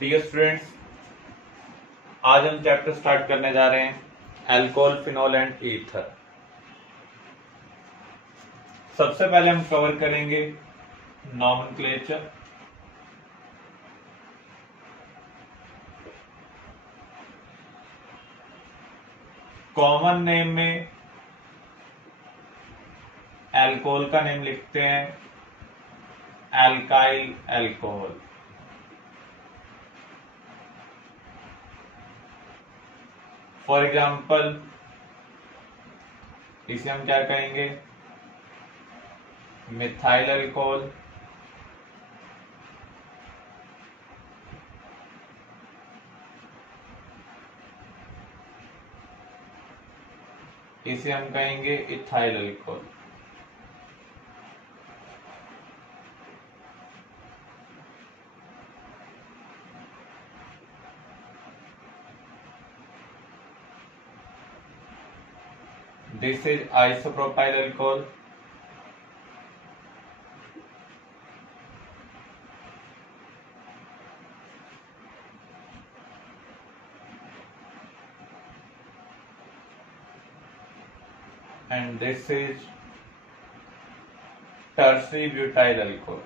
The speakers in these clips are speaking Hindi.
डियर स्टूडेंट्स, आज हम चैप्टर स्टार्ट करने जा रहे हैं अल्कोहल, फिनॉल एंड ईथर। सबसे पहले हम कवर करेंगे नॉमेनक्लेचर। कॉमन नेम में अल्कोहल का नेम लिखते हैं एल्काइल अल्कोहल। फॉर एग्जाम्पल इसे हम क्या कहेंगे, मिथाइल अल्कोहल, इसे हम कहेंगे ethyl alcohol. This is isopropyl alcohol. And this is tertiary butyl alcohol.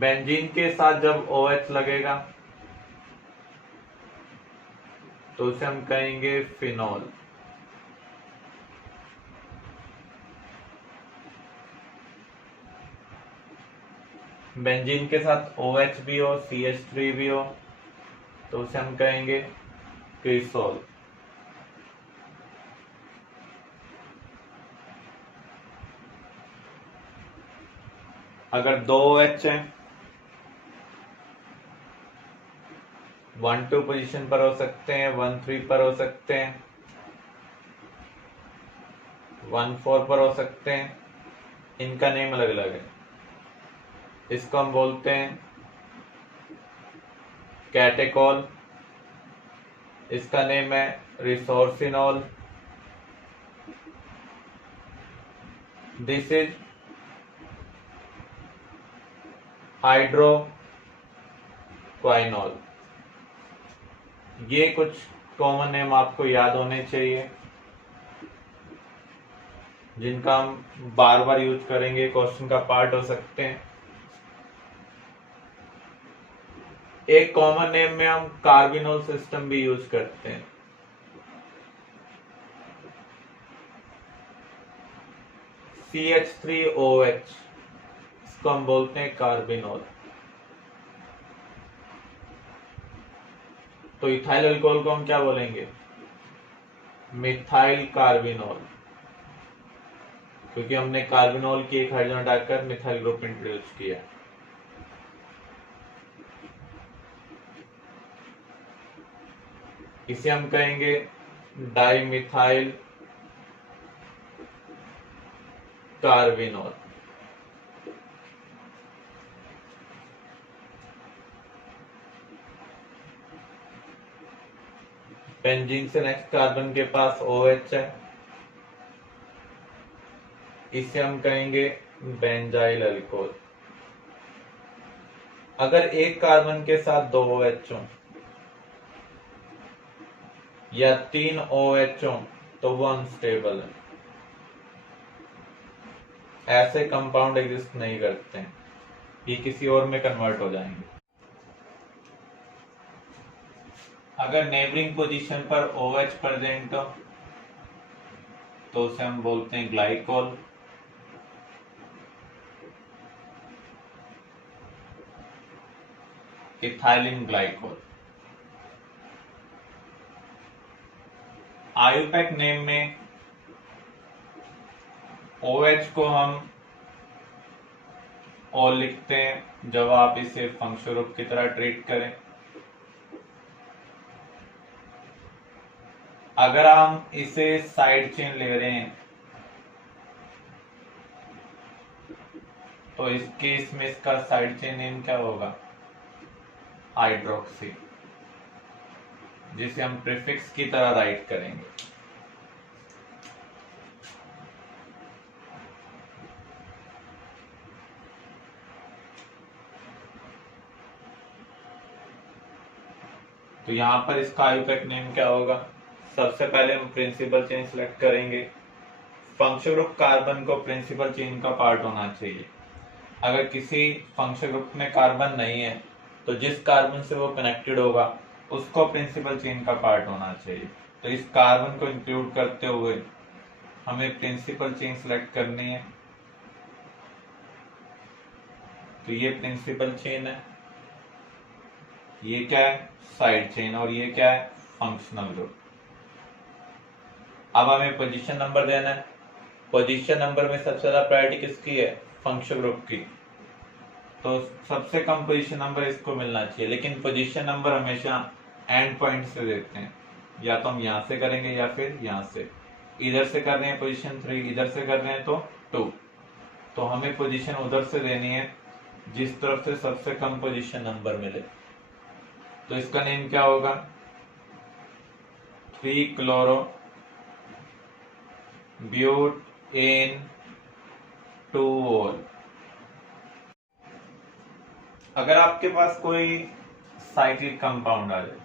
Benzene के साथ जब OH लगेगा तो उसे हम कहेंगे फिनॉल। बेंजीन के साथ OH भी हो, CH3 भी हो तो उसे हम कहेंगे क्रिसोल। अगर दो OH हैं, 1-2 पोजीशन पर हो सकते हैं, 1-3 पर हो सकते हैं, 1-4 पर हो सकते हैं, इनका नेम अलग अलग है। इसको हम बोलते हैं कैटेकॉल, इसका नेम है रिसोर्सिनॉल। This is हाइड्रोक्वाइनॉल। ये कुछ कॉमन नेम आपको याद होने चाहिए जिनका हम बार बार यूज करेंगे, क्वेश्चन का पार्ट हो सकते हैं। एक कॉमन नेम में हम कार्बिनोल सिस्टम भी यूज करते हैं। CH3OH, इसको हम बोलते हैं कार्बिनोल। तो इथाइल अल्कोहल को हम क्या बोलेंगे, मिथाइल कार्बिनोल, क्योंकि हमने कार्बिनोल की एक हाइड्रोजन हटाकर मिथाइल ग्रुप इंट्रोड्यूस किया। इसे हम कहेंगे डाइमिथाइल कार्बिनोल। बेंजीन से नेक्स्ट कार्बन के पास OH है, इसे हम कहेंगे बेंजाइल अल्कोहल। अगर एक कार्बन के साथ 2 OH हो या 3 OH हो तो वो अनस्टेबल है। ऐसे कंपाउंड एग्जिस्ट नहीं करते हैं, ये किसी और में कन्वर्ट हो जाएंगे। अगर नेबरिंग पोजीशन पर OH प्रेजेंट हो तो उसे हम बोलते हैं glycol. Ethylene glycol. IUPAC name में OH को हम ऑल लिखते हैं जब आप इसे फंक्शनल ग्रुप की तरह ट्रीट करें। अगर हम इसे साइड चेन ले रहे हैं तो इस केस में इसका साइड चेन नेम क्या होगा, हाइड्रोक्सी, जिसे हम प्रीफिक्स की तरह राइट करेंगे। तो यहाँ पर इसका आयुपैक नेम क्या होगा? सबसे पहले हम प्रिंसिपल चेन सिलेक्ट करेंगे। फंक्शनल ग्रुप कार्बन को प्रिंसिपल चेन का पार्ट होना चाहिए। अगर किसी फंक्शनल ग्रुप में कार्बन नहीं है तो जिस कार्बन से वो कनेक्टेड होगा उसको प्रिंसिपल चेन का पार्ट होना चाहिए। तो इस कार्बन को इंक्लूड करते हुए हमें प्रिंसिपल चेन सिलेक्ट करनी है। तो ये प्रिंसिपल चेन है, ये क्या है? साइड चेन, और ये क्या है? Functional group. अब हमें पोजीशन नंबर देना है। पोजीशन नंबर में सबसे ज्यादा प्रायोरिटी किसकी है? फंक्शनल ग्रुप की। तो सबसे कम पोजीशन नंबर इसको मिलना चाहिए, लेकिन पोजीशन नंबर हमेशा एंड पॉइंट से देते हैं। या तो हम यहां से करेंगे या फिर यहां से। इधर से कर रहे हैं पोजीशन 3, इधर से कर रहे हैं तो 2। तो हमें पोजीशन उधर से देनी है जिस तरफ से सबसे कम पोजीशन नंबर मिले। तो इसका नेम क्या होगा? 3 क्लोरो ब्यूटेन 2 ओल। अगर आपके पास कोई साइक्लिक कंपाउंड आ जाए,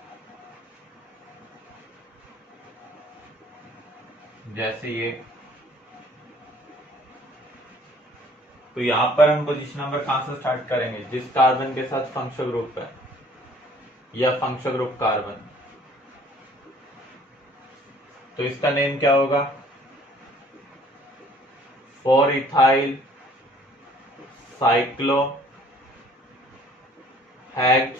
जैसे ये, तो यहां पर हम पोजीशन नंबर कहां से स्टार्ट करेंगे? जिस कार्बन के साथ फंक्शनल ग्रुप है या फंक्शनल ग्रुप कार्बन। तो इसका नेम क्या होगा? 4 ethyl cyclo has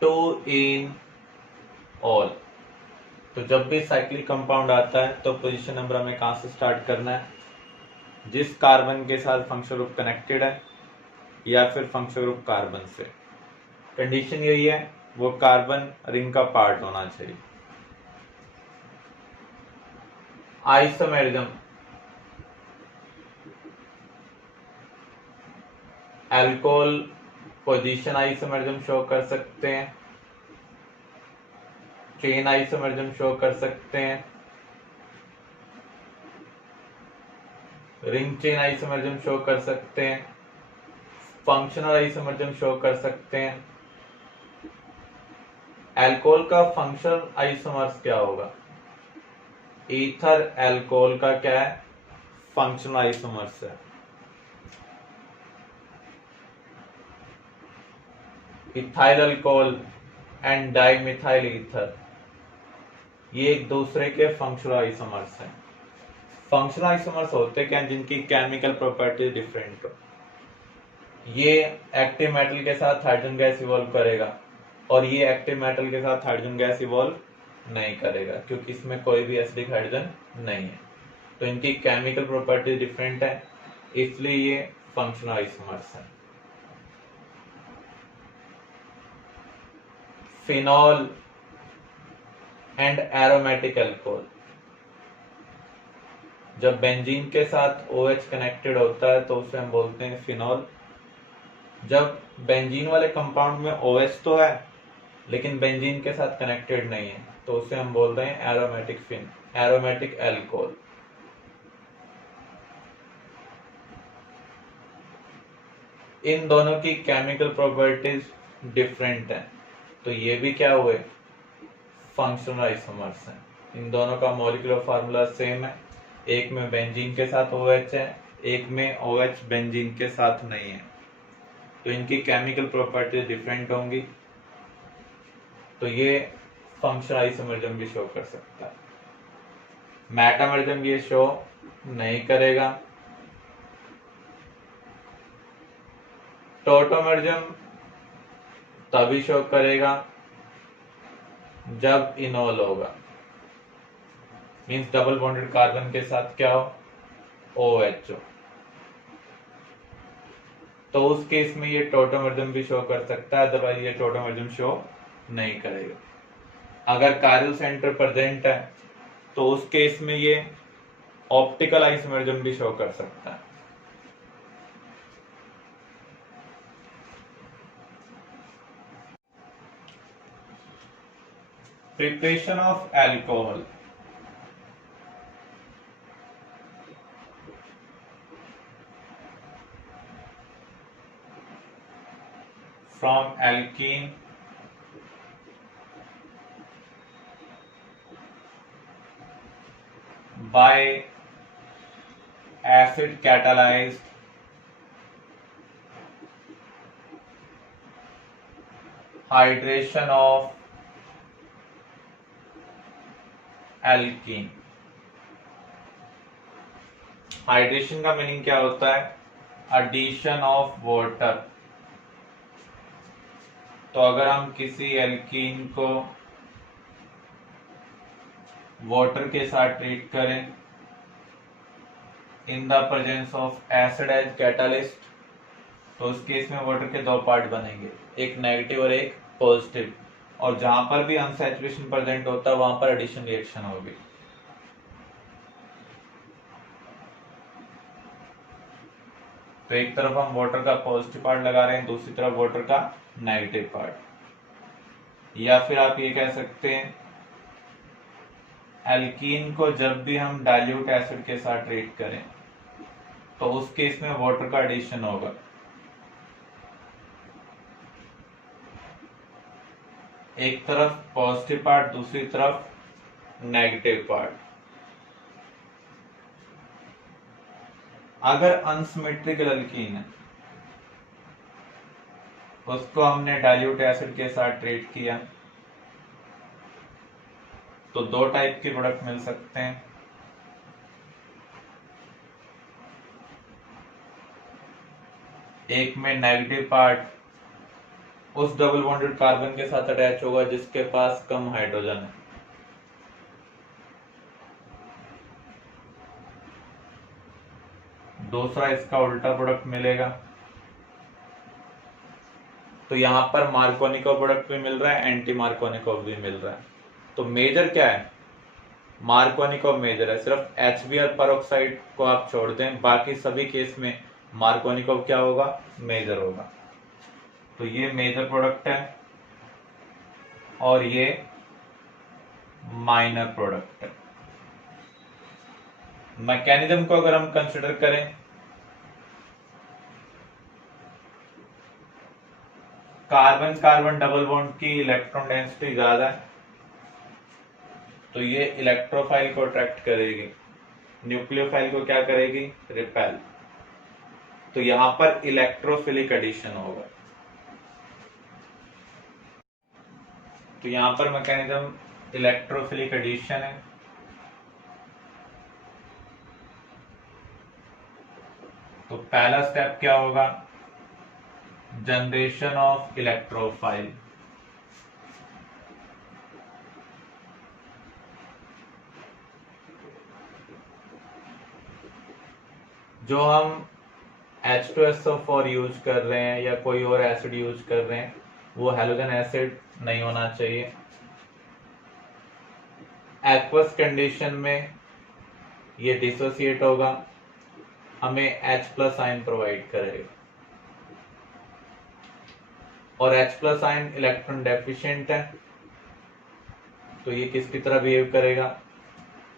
2 in all. तो जब भी साइक्लिक कंपाउंड आता है तो पोजीशन नंबर हमें कहां से स्टार्ट करना है? जिस कार्बन के साथ फंक्शनल ग्रुप कनेक्टेड है या फिर फंक्शनल ग्रुप कार्बन से। कंडीशन यही है, वो कार्बन रिंग का पार्ट होना चाहिए। Isomerism, alcohol position isomerism show कर सकते हैं, चेन आइसोमेरिज्म शो कर सकते हैं, रिंग चेन आइसोमेरिज्म शो कर सकते हैं, फंक्शनल आइसोमेरिज्म शो कर सकते हैं। अल्कोहल का फंक्शनल आइसोमर्स क्या होगा? ईथर अल्कोहल का क्या है? फंक्शनल आइसोमर्स है। Ethyl alcohol and dimethyl ether, ये एक दूसरे के फंक्शनल आइसोमर्स हैं। फंक्शनल आइसोमर्स होते क्या हैं? जिनकी केमिकल प्रॉपर्टी डिफरेंट हो। ये एक्टिव मेटल के साथ हाइड्रोजन गैस इवॉल्व करेगा और ये एक्टिव मेटल के साथ हाइड्रोजन गैस इवॉल्व नहीं करेगा, क्योंकि इसमें कोई भी एसिडिक हाइड्रोजन नहीं है। तो इनकी केमिकल प्रॉपर्टी डिफरेंट है, इसलिए ये फंक्शनल आइसोमर्स है। फिनॉल एंड एरोमेटिक अल्कोहल, जब बेंजीन के साथ OH कनेक्टेड होता है तो उसे हम बोलते हैं फिनॉल। जब बेंजीन वाले कंपाउंड में OH तो है लेकिन बेंजीन के साथ कनेक्टेड नहीं है तो उसे हम बोल रहे हैं एरोमेटिक अल्कोहल। इन दोनों की केमिकल प्रॉपर्टीज डिफरेंट हैं, तो ये भी क्या हुए? फंक्शनल आइसोमर्स हैं। इन दोनों का मॉलिक्यूलर फार्मूला सेम है, एक में बेंजीन के साथ OH है, एक में OH बेंजीन के साथ नहीं है, तो इनकी केमिकल प्रॉपर्टीज डिफरेंट होंगी। तो ये फंक्शनल आइसोमरिज्म भी शो कर सकता है, मेटामरिज्म ये शो नहीं करेगा। टोटोमरिज्म तभी शो करेगा जब इनोल होगा, मींस डबल बॉन्डेड कार्बन के साथ क्या हो? OH हो। तो उस केस में ये टोटोमरिज्म भी शो कर सकता है, अदरवाइज ये टोटोमरिज्म शो नहीं करेगा। अगर कायरल सेंटर प्रेजेंट है तो उस केस में ये ऑप्टिकल आइसोमरिज्म भी शो कर सकता है। Preparation of alcohol, from alkene by acid catalyzed hydration of alkene। Hydration का मीनिंग क्या होता है? Addition of water. तो अगर हम किसी एल्कीन को वाटर के साथ ट्रीट करें in the presence of acid as catalyst, तो उस केस में वाटर के दो पार्ट बनेंगे, एक नेगेटिव और एक पॉजिटिव, और जहां पर भी अनसैचुरेशन प्रेजेंट होता है वहां पर एडिशन रिएक्शन होगी। तो एक तरफ हम वाटर का पॉजिटिव पार्ट लगा रहे हैं, दूसरी तरफ वाटर का नेगेटिव पार्ट। या फिर आप ये कह सकते हैं एल्कीन को जब भी हम डाइल्यूट एसिड के साथ ट्रीट करें तो उस केस में वाटर का एडिशन होगा। एक तरफ पॉजिटिव पार्ट, दूसरी तरफ नेगेटिव पार्ट। अगर अनसिमेट्रिकल एल्कीन है, उसको हमने डाइल्यूट एसिड के साथ ट्रीट किया तो दो टाइप के प्रोडक्ट मिल सकते हैं। एक में नेगेटिव पार्ट उस डबल बॉन्डेड कार्बन के साथ अटैच होगा जिसके पास कम हाइड्रोजन है, दूसरा इसका उल्टा प्रोडक्ट मिलेगा। तो यहां पर मार्कोनिकोव प्रोडक्ट भी मिल रहा है, एंटी मार्कोनिकोव भी मिल रहा है। तो मेजर क्या है? मार्कोनिकोव मेजर है। सिर्फ HBr परऑक्साइड को आप छोड़ दें, बाकी सभी केस में मार्कोनिकोव क्या होगा? मेजर होगा। तो ये मेजर प्रोडक्ट है और ये माइनर प्रोडक्ट है। मैकेनिज्म को अगर हम कंसिडर करें, कार्बन कार्बन डबल बॉन्ड की इलेक्ट्रॉन डेंसिटी ज्यादा है तो ये इलेक्ट्रोफाइल को अट्रैक्ट करेगी, न्यूक्लियोफाइल को क्या करेगी? रिपेल। तो यहां पर इलेक्ट्रोफिलिक एडिशन होगा। तो यहां पर मैकेनिज्म इलेक्ट्रोफिलिक एडिशन है। तो पहला स्टेप क्या होगा? Generation of electrophile. जो हम H2SO4 यूज कर रहे हैं या कोई और एसिड यूज कर रहे हैं वो हैलोजन एसिड नहीं होना चाहिए। एक्वस कंडीशन में ये डिसोसिएट होगा, हमें H+ आयन प्रोवाइड करेगा, और H+ आयन इलेक्ट्रॉन डेफिशिएंट है तो ये किसकी तरह बिहेव करेगा?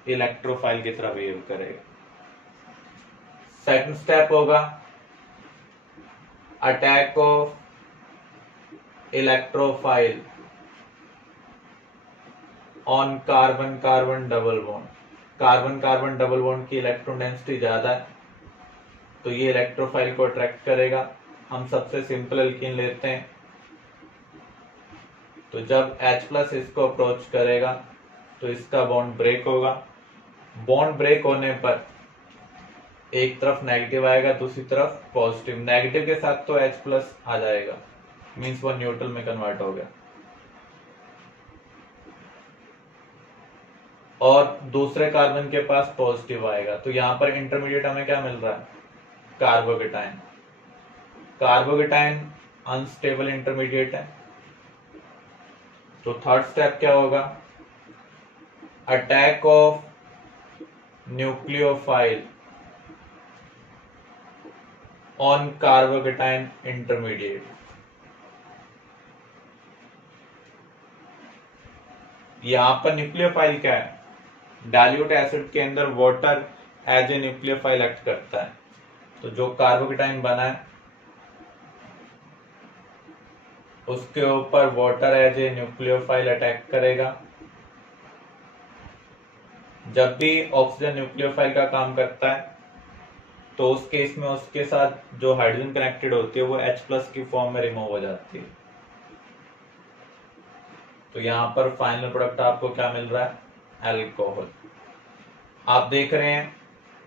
इलेक्ट्रोफाइल की तरह बिहेव करेगा। सेकंड स्टेप होगा attack of electrophile on carbon carbon double bond. Carbon carbon double bond की इलेक्ट्रॉन डेंसिटी ज्यादा है तो ये इलेक्ट्रोफाइल को अट्रैक्ट करेगा। हम सबसे सिंपल एल्कीन लेते हैं, तो जब H+ इसको अप्रोच करेगा तो इसका बॉन्ड ब्रेक होगा। बॉन्ड ब्रेक होने पर एक तरफ नेगेटिव आएगा, दूसरी तरफ पॉजिटिव। नेगेटिव के साथ तो H+ आ जाएगा, मींस वो न्यूट्रल में कन्वर्ट हो गया। और दूसरे कार्बन के पास पॉजिटिव आएगा तो यहां पर इंटरमीडिएट हमें क्या मिल रहा है? कार्बोकेटाइन। कार्बोकेटाइन अनस्टेबल इंटरमीडिएट है। तो थर्ड स्टेप क्या होगा? Attack of nucleophile on carbocation intermediate. यहां पर न्यूक्लियोफाइल क्या है? डाइल्यूट एसिड के अंदर water as a nucleophile act करता है। तो जो कार्बोकेटाइन बना है उसके ऊपर water as a nucleophile attack करेगा जब भी ऑक्सीजन न्यूक्लियोफाइल का काम करता है तो उस केस में उसके साथ जो हाइड्रोजन कनेक्टेड होती है वो H+ की फॉर्म में रिमूव हो जाती है। तो यहाँ पर फाइनल प्रोडक्ट आपको क्या मिल रहा है? अल्कोहल। आप देख रहे हैं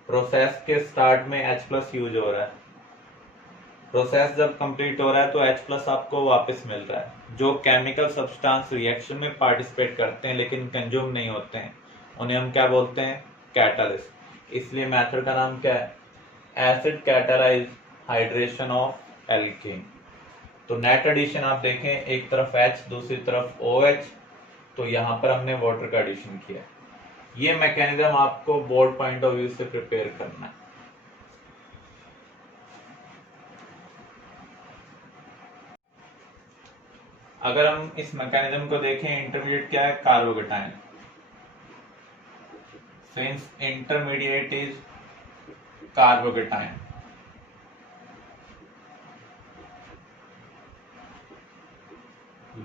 प्रोसेस के स्टार्ट में H+ यूज हो रहा है, प्रोसेस जब कंप्लीट हो रहा है तो H+ आपको वापस मिल रहा है। जो केमिकल सब्सटेंस रिएक्शन में पार्टिसिपेट करते हैं लेकिन कंज्यूम नहीं होते हैं उन्हें हम क्या बोलते हैं? कैटलिस्ट। इसलिए मेथड का नाम क्या है? Acid catalyse hydration of alkene. तो नेट एडिशन आप देखें, एक तरफ H दूसरी तरफ OH, तो यहाँ पर हमने वाटर का एडिशन किया। ये मैकेनिज्म आपको बोर्ड पॉइंट ऑफ व्यू से प्रिपेयर करना है। अगर हम इस मैकेनिज्म को देखें, इंटरमीडिएट क्या है? Carbocation. Since intermediate is carbocation,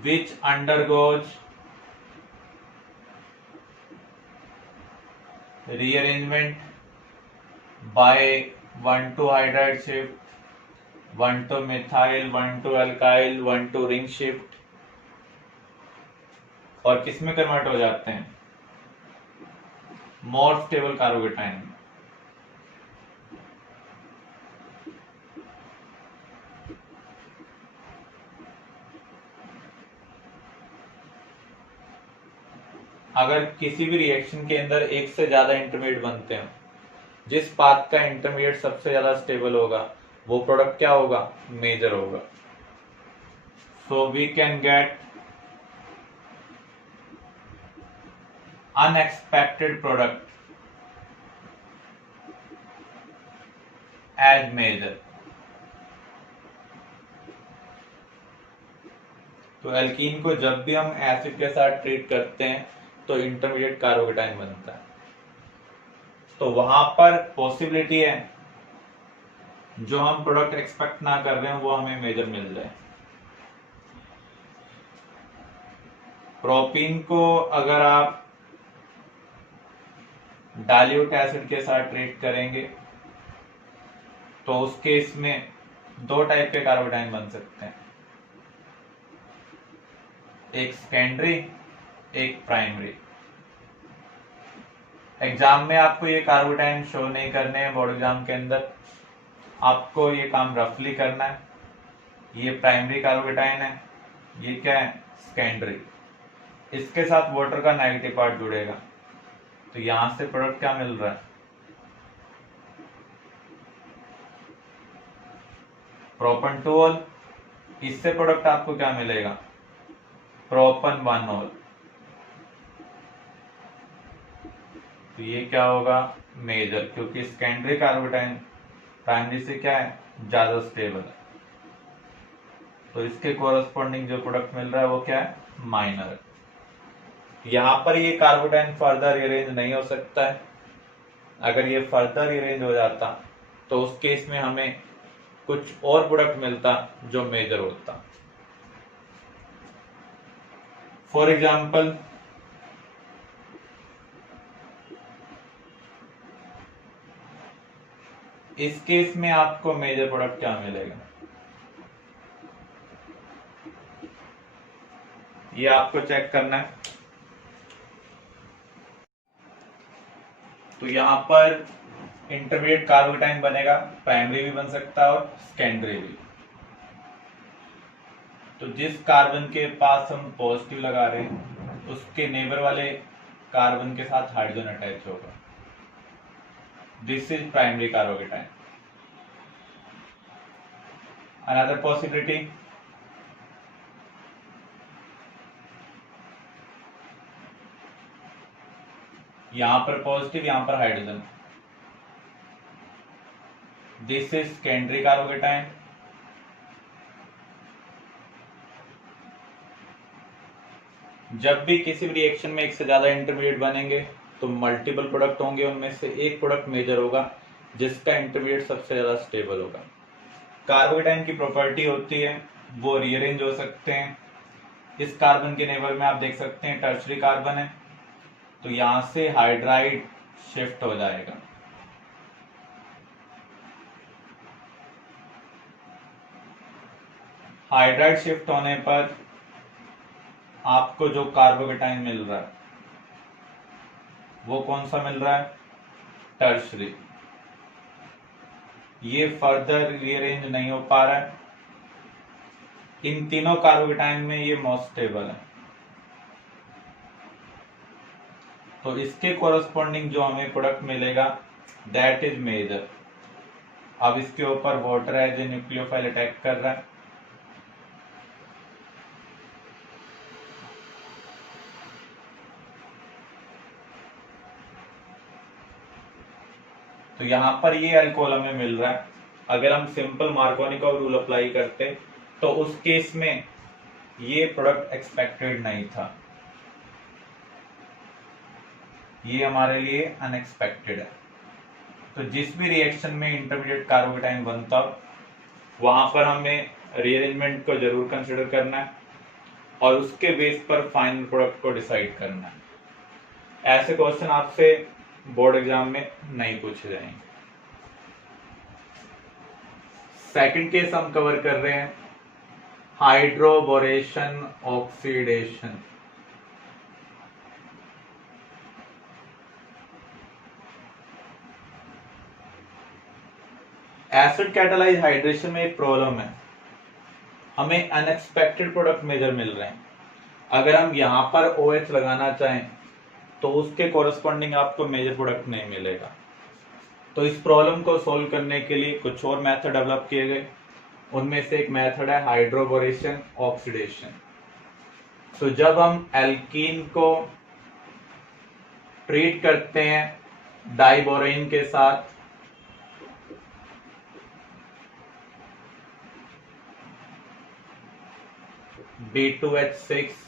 which undergoes rearrangement by 1,2 hydride shift, 1,2 methyl, 1,2 alkyl, 1,2 ring shift, और किस में कन्वर्ट हो जाते हैं? More stable carbocation. अगर किसी भी रिएक्शन के अंदर एक से ज्यादा इंटरमीडिएट बनते हैं, जिस पाथ का इंटरमीडिएट सबसे ज्यादा स्टेबल होगा वो प्रोडक्ट क्या होगा? मेजर होगा। So we can get unexpected product as major. तो एल्कीन को जब भी हम एसिड के साथ ट्रीट करते हैं तो इंटरमीडिएट कार्बोकेटाइन बनता है। तो वहां पर पॉसिबिलिटी है जो हम प्रोडक्ट एक्सपेक्ट ना कर रहे हैं वो हमें मेजर मिल जाए। प्रोपीन को अगर आप डाइल्यूट एसिड के साथ ट्रीट करेंगे तो उस केस में दो टाइप के कार्बोकेटाइन बन सकते हैं, एक सेकेंडरी, एक प्राइमरी। एग्जाम में आपको ये कार्बोकेटाइन शो नहीं करने हैं, बोर्ड एग्जाम के अंदर आपको ये काम रफली करना है। ये प्राइमरी कार्बोकेटाइन है, ये क्या है? सेकेंडरी। इसके साथ वाटर का नेगेटिव पार्ट जुड़ेगा, तो यहां से प्रोडक्ट क्या मिल रहा है? प्रोपन-2-ऑल। इससे प्रोडक्ट आपको क्या मिलेगा? प्रोपन-1-ऑल। तो ये क्या होगा? मेजर, क्योंकि सेकेंडरी कार्बोकेटाइन प्राइमरी से क्या है? ज्यादा स्टेबल है। तो इसके कोरस्पॉन्डिंग जो प्रोडक्ट मिल रहा है वो क्या है? माइनर है। यहां पर ये कार्बोकेटाइन फर्दर रीअरेंज नहीं हो सकता है। अगर ये फर्दर रीअरेंज हो जाता तो उस केस में हमें कुछ और प्रोडक्ट मिलता जो मेजर होता। फॉर एग्जाम्पल, इस केस में आपको मेजर प्रोडक्ट क्या मिलेगा? ये आपको चेक करना है। तो यहां पर इंटरमीडिएट कार्बोकेटाइन बनेगा, प्राइमरी भी बन सकता है और सेकेंडरी भी। तो जिस कार्बन के पास हम पॉजिटिव लगा रहे हैं उसके नेबर वाले कार्बन के साथ हाइड्रोजन अटैच होगा। This is primary carbocation. Another possibility, यहां पर पॉजिटिव, यहां पर hydrogen. This is secondary carbocation. जब भी किसी भी रिएक्शन में एक से ज्यादा इंटरमीडिएट बनेंगे तो मल्टीपल प्रोडक्ट होंगे, उनमें से एक प्रोडक्ट मेजर होगा जिसका इंटरमीडिएट सबसे ज्यादा स्टेबल होगा। कार्बोकेटाइन की प्रॉपर्टी होती है वो रीअरेंज हो सकते हैं। इस कार्बन के नेबर में आप देख सकते हैं टर्शरी कार्बन है, तो यहां से हाइड्राइड शिफ्ट हो जाएगा। हाइड्राइड शिफ्ट होने पर आपको जो कार्बोकेटाइन मिल रहा है वो कौन सा मिल रहा है? टर्शरी। ये फर्दर रीअरेंज नहीं हो पा रहा है। इन तीनों कार्बोकेटाइन में ये मोस्ट स्टेबल है, तो इसके कोरस्पॉन्डिंग जो हमें प्रोडक्ट मिलेगा दैट इज मेजर। अब इसके ऊपर वाटर है जो न्यूक्लियोफाइल अटैक कर रहा है, तो यहां पर ये अल्कोहल हमें मिल रहा है। अगर हम सिंपल मार्कोनिकोव रूल अप्लाई करते तो उस केस में ये प्रोडक्ट एक्सपेक्टेड नहीं था, ये हमारे लिए अनएक्सपेक्टेड है। तो जिस भी रिएक्शन में इंटरमीडिएट कार्बोकेटाइन बनता वहां पर हमें रीअरेंजमेंट को जरूर कंसिडर करना है और उसके बेस पर फाइनल प्रोडक्ट को डिसाइड करना है। ऐसे क्वेश्चन आपसे बोर्ड एग्जाम में नहीं पूछे जाएंगे। सेकंड केस हम कवर कर रहे हैं hydroboration oxidation. Acid catalyse hydration में एक प्रॉब्लम है, हमें अनएक्सपेक्टेड प्रोडक्ट मेजर मिल रहे हैं। अगर हम यहां पर OH लगाना चाहें तो उसके कोरस्पॉन्डिंग आपको मेजर प्रोडक्ट नहीं मिलेगा। तो इस प्रॉब्लम को सोल्व करने के लिए कुछ और मेथड डेवलप किए गए, उनमें से एक मेथड है हाइड्रोबोरेशन ऑक्सीडेशन। तो जब हम एल्कीन को ट्रीट करते हैं डाइबोरेन के साथ B2H6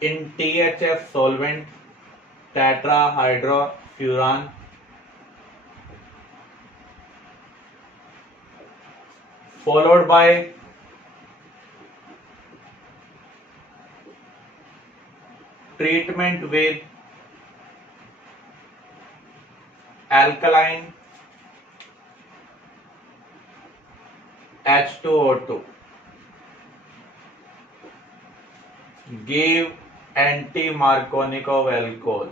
in THF solvent tetrahydrofuran, followed by treatment with alkaline H2O2 give anti-Markovnikov alcohol.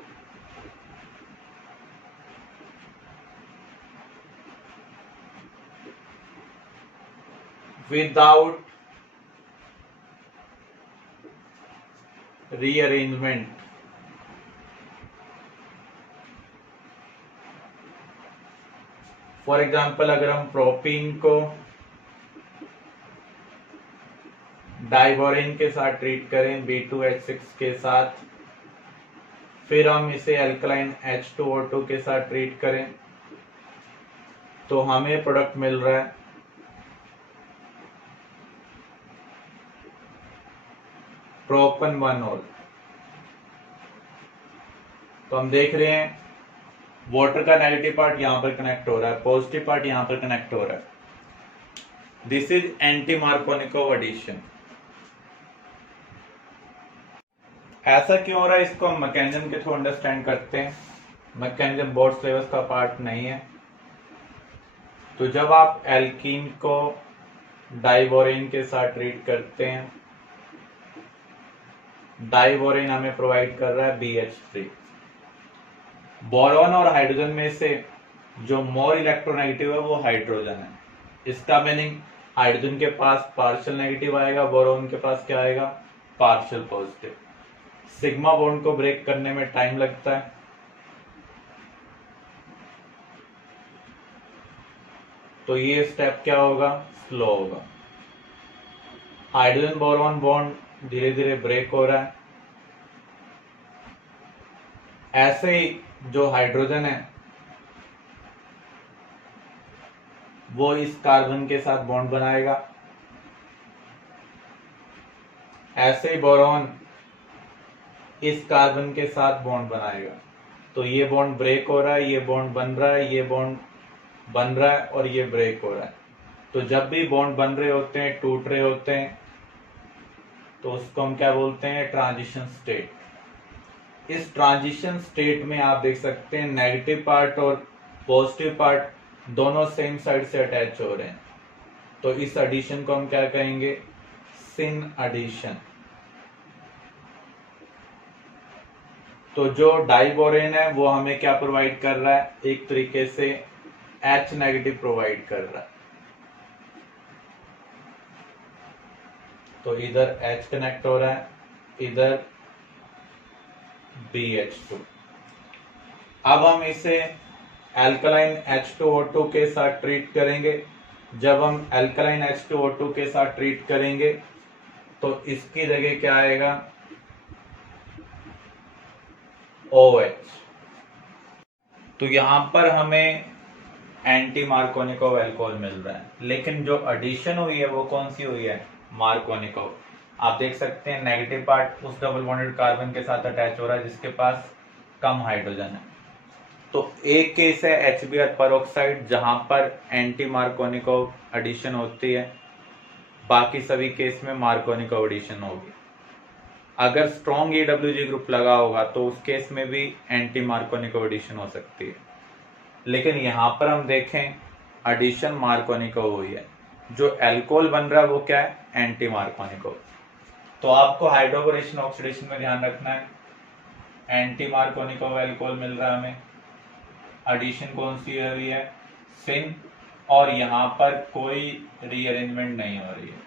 Without rearrangement. For example अगर हम प्रोपीन को डाइबोरेन के साथ ट्रीट करें B2H6 के साथ, फिर हम इसे अल्कलाइन H2O2 के साथ ट्रीट करें तो हमें प्रोडक्ट मिल रहा है प्रोपन-1-ऑल। तो हम देख रहे हैं वाटर का नेगेटिव पार्ट यहां पर कनेक्ट हो रहा है, पॉजिटिव पार्ट यहां पर कनेक्ट हो रहा है। This is anti Markovnikov addition. ऐसा क्यों हो रहा है इसको हम मैकेनिज्म के थ्रू अंडरस्टैंड करते हैं। मैकेनिज्म बोर्ड सिलेबस का पार्ट नहीं है। तो जब आप एल्कीन को डाइबोरेन के साथ ट्रीट करते हैं, डाइबोरेन हमें प्रोवाइड कर रहा है BH3। बोरॉन और हाइड्रोजन में से जो मोर इलेक्ट्रोनेगेटिव है वो हाइड्रोजन है। इसका मीनिंग हाइड्रोजन के पास पार्शियल नेगेटिव आएगा, बोरॉन के पास क्या आएगा? Partial positive. सिग्मा बॉन्ड को ब्रेक करने में टाइम लगता है, तो ये स्टेप क्या होगा? स्लो होगा। हाइड्रोजन बोरॉन बॉन्ड धीरे धीरे ब्रेक हो रहा है। ऐसे ही जो हाइड्रोजन है वो इस कार्बन के साथ बॉन्ड बनाएगा, ऐसे ही बोरॉन इस कार्बन के साथ बॉन्ड बनाएगा। तो ये बॉन्ड ब्रेक हो रहा है, ये बॉन्ड बन रहा है, ये बॉन्ड बन रहा है और ये ब्रेक हो रहा है। तो जब भी बॉन्ड बन रहे होते हैं, टूट रहे होते हैं, तो उसको हम क्या बोलते हैं? Transition state. इस ट्रांजिशन स्टेट में आप देख सकते हैं नेगेटिव पार्ट और पॉजिटिव पार्ट दोनों सेम साइड से अटैच हो रहे हैं, तो इस एडिशन को हम क्या कहेंगे, सिन एडिशन। तो जो डाइबोरेन है वो हमें क्या प्रोवाइड कर रहा है, एक तरीके से H नेगेटिव प्रोवाइड कर रहा है, तो इधर H कनेक्ट हो रहा है, इधर BH2। अब हम इसे एल्कलाइन H2O2 के साथ ट्रीट करेंगे। जब हम एल्कलाइन H2O2 के साथ ट्रीट करेंगे तो इसकी जगह क्या आएगा, OH। तो यहां पर हमें एंटी मार्कोनिकोव अल्कोहल मिल रहा है, लेकिन जो एडिशन हुई है वो कौन सी हुई है, मार्कोनिकोव। आप देख सकते हैं नेगेटिव पार्ट उस डबल बॉन्डेड कार्बन के साथ अटैच हो रहा है जिसके पास कम हाइड्रोजन है। तो एक केस है HBr पेरोक्साइड जहां पर एंटी मार्कोनिकोव एडिशन होती है, बाकी सभी केस में मार्कोनिकोव एडिशन होगी। अगर स्ट्रॉन्ग EWG ग्रुप लगा होगा तो उस केस में भी एंटी मार्कोनिकोव एडिशन हो सकती है, लेकिन यहां पर हम देखें एडिशन मार्कोनिकोव हुई है, जो अल्कोहल बन रहा है वो क्या है, एंटी मार्कोनिकोव। तो आपको हाइड्रोबोरेशन ऑक्सीडेशन में ध्यान रखना है, एंटी मार्कोनिकोव अल्कोहल मिल रहा है हमें, एडिशन कौन सी हुई है, सिन, और यहां पर कोई रीअरेंजमेंट नहीं हो रही है।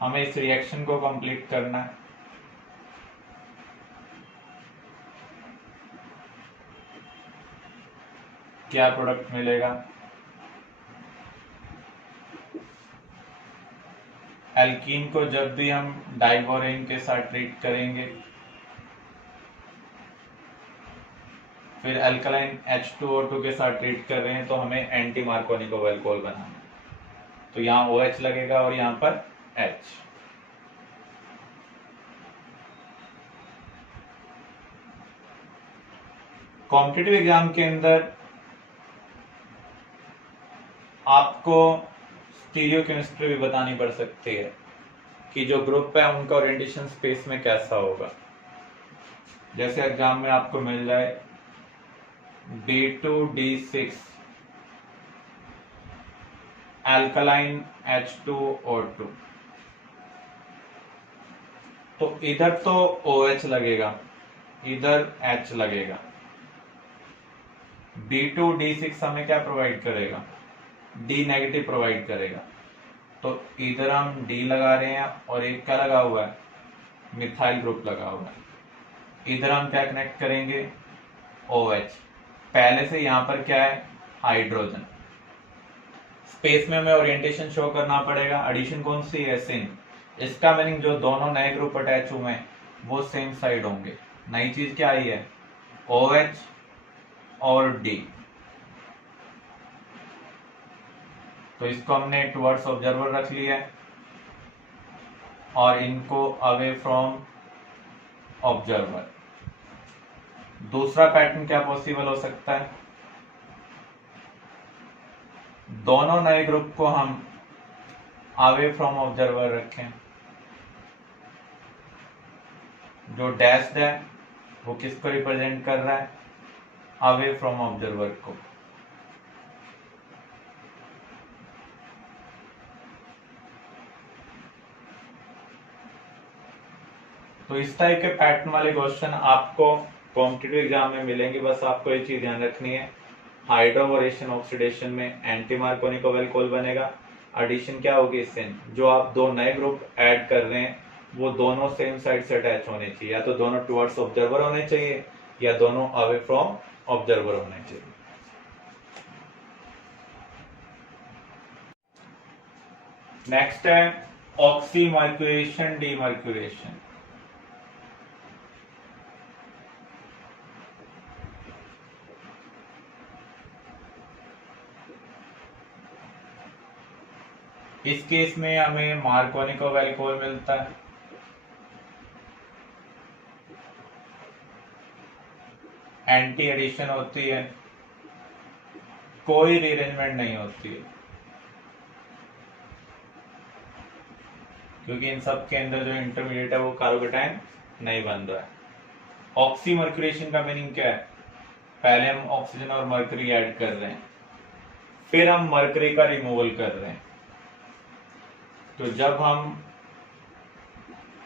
हमें इस रिएक्शन को कंप्लीट करना है। क्या प्रोडक्ट मिलेगा, एल्कीन को जब भी हम डाइबोरेन के साथ ट्रीट करेंगे, फिर अल्कलाइन H2O2 के साथ ट्रीट कर रहे हैं तो हमें एंटी मार्कोनिकोव अल्कोहल बनाना है, तो यहाँ OH लगेगा और यहाँ पर H। कॉम्पिटिटिव एग्जाम के अंदर आपको स्टीरियोकेमिस्ट्री भी बतानी पड़ सकती है कि जो ग्रुप है उनका ओरिएंटेशन स्पेस में कैसा होगा। जैसे एग्जाम में आपको मिल जाए D2D6 एल्कलाइन H2O2, तो इधर तो OH लगेगा, इधर H लगेगा। D2D6 हमें क्या प्रोवाइड करेगा, D नेगेटिव प्रोवाइड करेगा, तो इधर हम D लगा रहे हैं और एक क्या लगा हुआ है, मिथाइल ग्रुप लगा हुआ है। इधर हम क्या कनेक्ट करेंगे, OH। पहले से यहां पर क्या है, हाइड्रोजन। स्पेस में हमें ओरिएंटेशन शो करना पड़ेगा, एडिशन कौन सी है, सिन। इसका मीनिंग जो दोनों नए ग्रुप अटैच हुए हैं वो सेम साइड होंगे। नई चीज क्या आई है, OH और D। तो इसको हमने टुवर्ड्स ऑब्जर्वर रख लिया है और इनको अवे फ्रॉम ऑब्जर्वर। दूसरा पैटर्न क्या पॉसिबल हो सकता है, दोनों नए ग्रुप को हम अवे फ्रॉम ऑब्जर्वर रखें। जो डैश्ड है वो किसको रिप्रेजेंट कर रहा है, अवे फ्रॉम ऑब्जर्वर को। तो इस टाइप के पैटर्न वाले क्वेश्चन आपको कॉम्पिटिटिव एग्जाम में मिलेंगे। बस आपको ये चीज ध्यान रखनी है, हाइड्रोबोरेशन ऑक्सीडेशन में एंटी मार्कोनिकोव अल्कोहल बनेगा, एडिशन क्या होगी, सिन। जो आप दो नए ग्रुप ऐड कर रहे हैं वो दोनों सेम साइड से अटैच होने चाहिए, या तो दोनों टुवर्ड्स ऑब्जर्वर होने चाहिए या दोनों अवे फ्रॉम ऑब्जर्वर होने चाहिए। नेक्स्ट है ऑक्सीमर्क्यूरेशन डीमर्क्यूरेशन। इस केस में हमें मार्कोनिकोव अल्कोहल मिलता है, एंटी एडिशन होती है, कोई रीअरेंजमेंट नहीं होती है, क्योंकि इन सब के अंदर जो इंटरमीडिएट है वो कार्बोकेटायन नहीं बन रहा है। ऑक्सीमर्क्यूरेशन का मीनिंग क्या है? पहले हम ऑक्सीजन और मर्करी ऐड कर रहे हैं, फिर हम मर्करी का रिमूवल कर रहे हैं। तो जब हम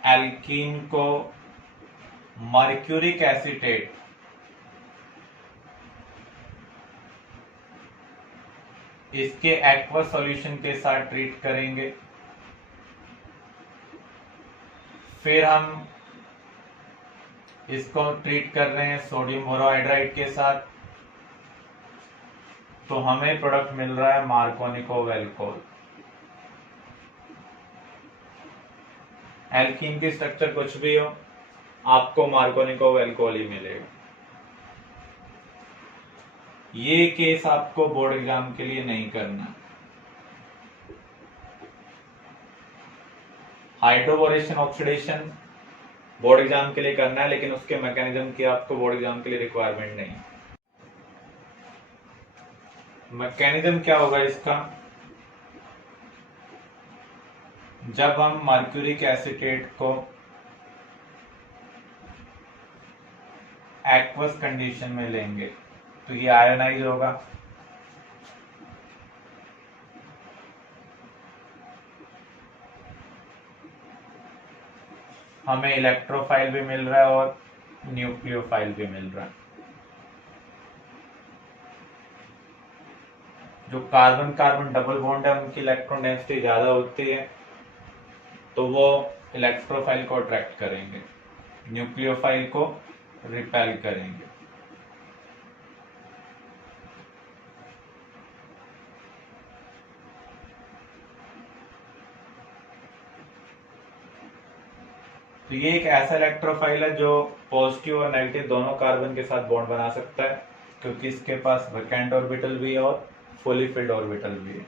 एल्कीन को मर्क्यूरिक एसीटेट इसके एक्वा सॉल्यूशन के साथ ट्रीट करेंगे, फिर हम इसको ट्रीट कर रहे हैं सोडियम बोरोहाइड्राइड के साथ, तो हमें प्रोडक्ट मिल रहा है मार्कोनिको वेलकोल। एल्कीन की स्ट्रक्चर कुछ भी हो, आपको मार्कोनिको वेलकोल ही मिलेगा। ये केस आपको बोर्ड एग्जाम के लिए नहीं करना। हाइड्रोबोरेशन ऑक्सीडेशन बोर्ड एग्जाम के लिए करना है, लेकिन उसके मैकेनिज्म की आपको बोर्ड एग्जाम के लिए रिक्वायरमेंट नहीं। मैकेनिज्म क्या होगा इसका? जब हम मर्क्यूरिक एसीटेट को एक्वस कंडीशन में लेंगे तो ये आयनाइज होगा, हमें इलेक्ट्रोफाइल भी मिल रहा है और न्यूक्लियोफाइल भी मिल रहा है। जो कार्बन कार्बन डबल बॉन्ड है उनकी इलेक्ट्रॉन डेंसिटी ज्यादा होती है, तो वो इलेक्ट्रोफाइल को अट्रैक्ट करेंगे, न्यूक्लियोफाइल को रिपेल करेंगे। तो ये एक ऐसा इलेक्ट्रोफाइल है जो पॉजिटिव और नेगेटिव दोनों कार्बन के साथ बॉन्ड बना सकता है, क्योंकि इसके पास वैकेंट ऑर्बिटल भी है और फुली फिल्ड ऑर्बिटल भी है।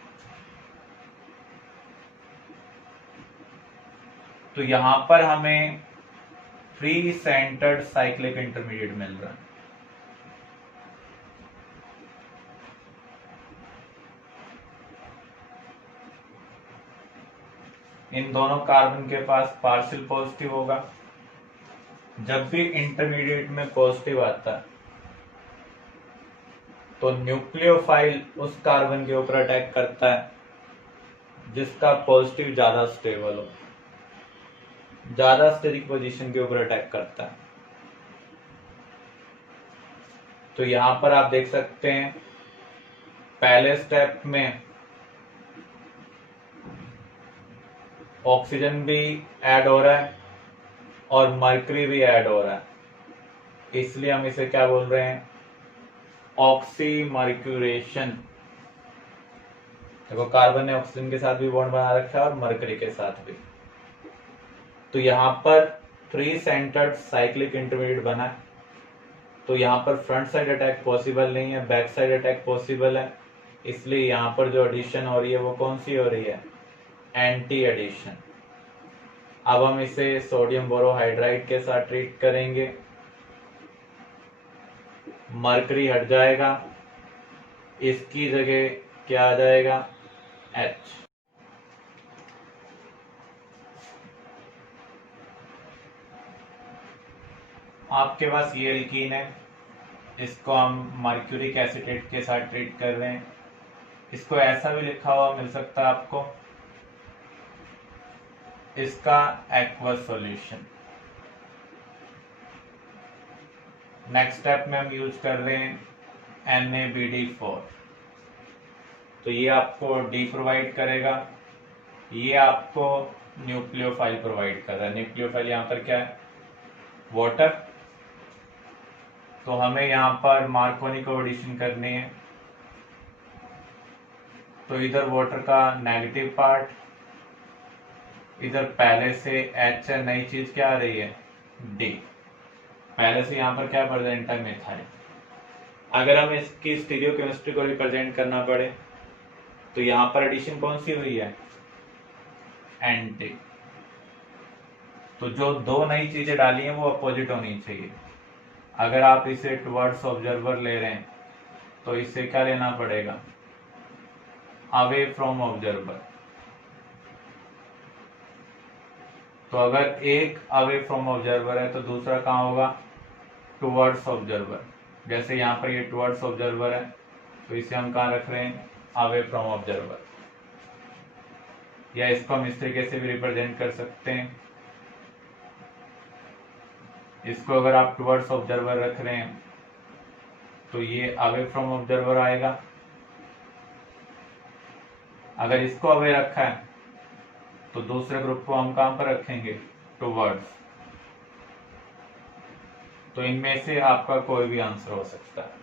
तो यहां पर हमें फ्री सेंटर्ड साइक्लिक इंटरमीडिएट मिल रहा है। इन दोनों कार्बन के पास पार्शियल पॉजिटिव होगा। जब भी इंटरमीडिएट में पॉजिटिव आता है तो न्यूक्लियोफाइल उस कार्बन के ऊपर अटैक करता है जिसका पॉजिटिव ज्यादा स्टेबल हो, ज्यादा स्टेरिक पोजीशन के ऊपर अटैक करता है। तो यहां पर आप देख सकते हैं पहले स्टेप में ऑक्सीजन भी ऐड हो रहा है और मर्करी भी ऐड हो रहा है, इसलिए हम इसे क्या बोल रहे हैं? ऑक्सीमर्क्यूरेशन। देखो कार्बन ने ऑक्सीजन के साथ भी बॉन्ड बना रखा है और मर्करी के साथ भी। तो यहां पर फ्री सेंटर्ड साइक्लिक इंटरमीडिएट बना है, तो यहां पर फ्रंट साइड अटैक पॉसिबल नहीं है, बैक साइड अटैक पॉसिबल है, इसलिए यहां पर जो एडिशन हो रही है वो कौन सी हो रही है? Anti addition. अब हम इसे सोडियम बोरोहाइड्राइड के साथ ट्रीट करेंगे, मर्करी हट जाएगा, इसकी जगह क्या आ जाएगा? H। आपके पास ये एल्कीन है, इसको हम मर्क्यूरिक एसीटेट के साथ ट्रीट कर रहे हैं। इसको ऐसा भी लिखा हुआ मिल सकता है आपको, इसका एक्वस सॉल्यूशन। नेक्स्ट स्टेप में हम यूज कर रहे हैं NaBD4। तो ये आपको डी प्रोवाइड करेगा, ये आपको न्यूक्लियोफाइल प्रोवाइड कर रहा है। न्यूक्लियोफाइल यहाँ पर क्या है? वाटर। तो हमें यहाँ पर मार्कोनिको एडिशन करनी है, तो इधर वाटर का नेगेटिव पार्ट, इधर पहले से H है, नई चीज क्या आ रही है? D। पहले से यहाँ पर क्या प्रेजेंट है? मिथाइल। अगर हम इसकी स्टीरियोकेमिस्ट्री को रिप्रेजेंट करना पड़े तो यहाँ पर एडिशन कौन सी हुई है? एंटी। तो जो दो नई चीजें डाली हैं वो अपोजिट होनी चाहिए। अगर आप इसे टुवर्ड्स ऑब्जर्वर ले रहे हैं तो इससे क्या लेना पड़ेगा, अवे फ्रॉम ऑब्जर्वर। तो अगर एक अवे फ्रॉम ऑब्जर्वर है तो दूसरा कहाँ होगा, टुवर्ड्स ऑब्जर्वर। जैसे यहाँ पर ये टुवर्ड्स ऑब्जर्वर है तो इसे हम कहाँ रख रहे हैं, अवे फ्रॉम ऑब्जर्वर। या इसको हम इस तरीके से भी रिप्रेजेंट कर सकते हैं, इसको अगर आप टुवर्ड्स ऑब्जर्वर रख रहे हैं तो ये अवे फ्रॉम ऑब्जर्वर आएगा। अगर इसको अवे रखा है तो दूसरे ग्रुप को हम कहां पर रखेंगे, टुवर्ड्स। तो इनमें से आपका कोई भी आंसर हो सकता है।